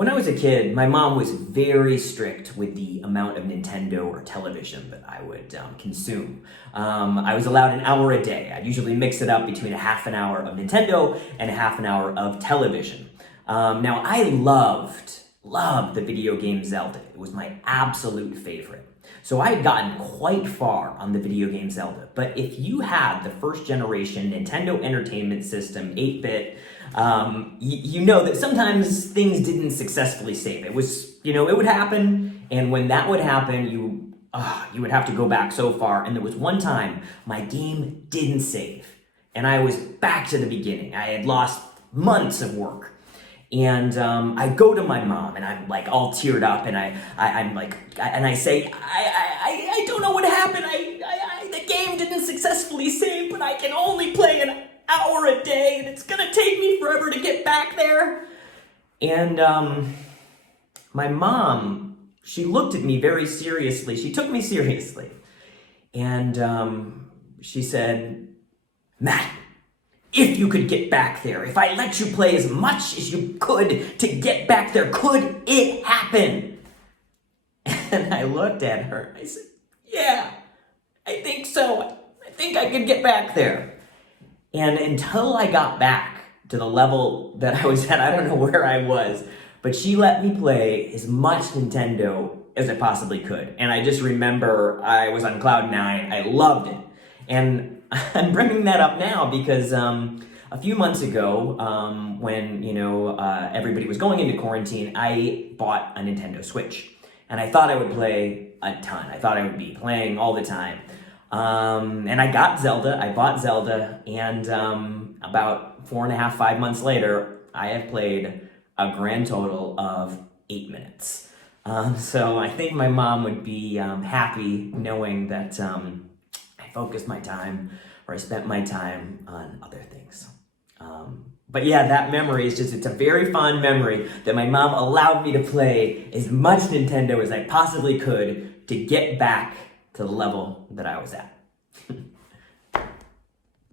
When I was a kid, my mom was very strict with the amount of Nintendo or television that I would consume. I was allowed an hour a day. I'd usually mix it up between a half an hour of Nintendo and a half an hour of television. Now, I loved the video game Zelda. It was my absolute favorite. So I had gotten quite far on the video game Zelda. But if you had the first generation Nintendo Entertainment System 8-bit, you know that sometimes things didn't successfully save. It was, it would happen, and when that would happen, you would have to go back so far. And there was one time my game didn't save, and I was back to the beginning. I had lost months of work. And I go to my mom, and I'm like all teared up, and I say, I don't know what happened. The game didn't successfully save, but I can only play an hour a day, and it's gonna take me forever to get back there. And my mom, she looked at me very seriously. She took me seriously, and she said, "Matt, if you could get back there, if I let you play as much as you could to get back there, could it happen?" And I looked at her. I said, "Yeah, I think so. I think I could get back there." And until I got back to the level that I was at, I don't know where I was, but she let me play as much Nintendo as I possibly could. And I just remember I was on cloud nine. I loved it. And I'm bringing that up now because a few months ago, when everybody was going into quarantine, I bought a Nintendo Switch, and I thought I would play a ton. I thought I would be playing all the time, and I got Zelda. I bought Zelda, and about 4.5, 5 months later, I have played a grand total of 8 minutes. So I think my mom would be happy knowing that I focused my time, or I spent my time on other things. But yeah, that memory is it's a very fond memory that my mom allowed me to play as much Nintendo as I possibly could to get back to the level that I was at.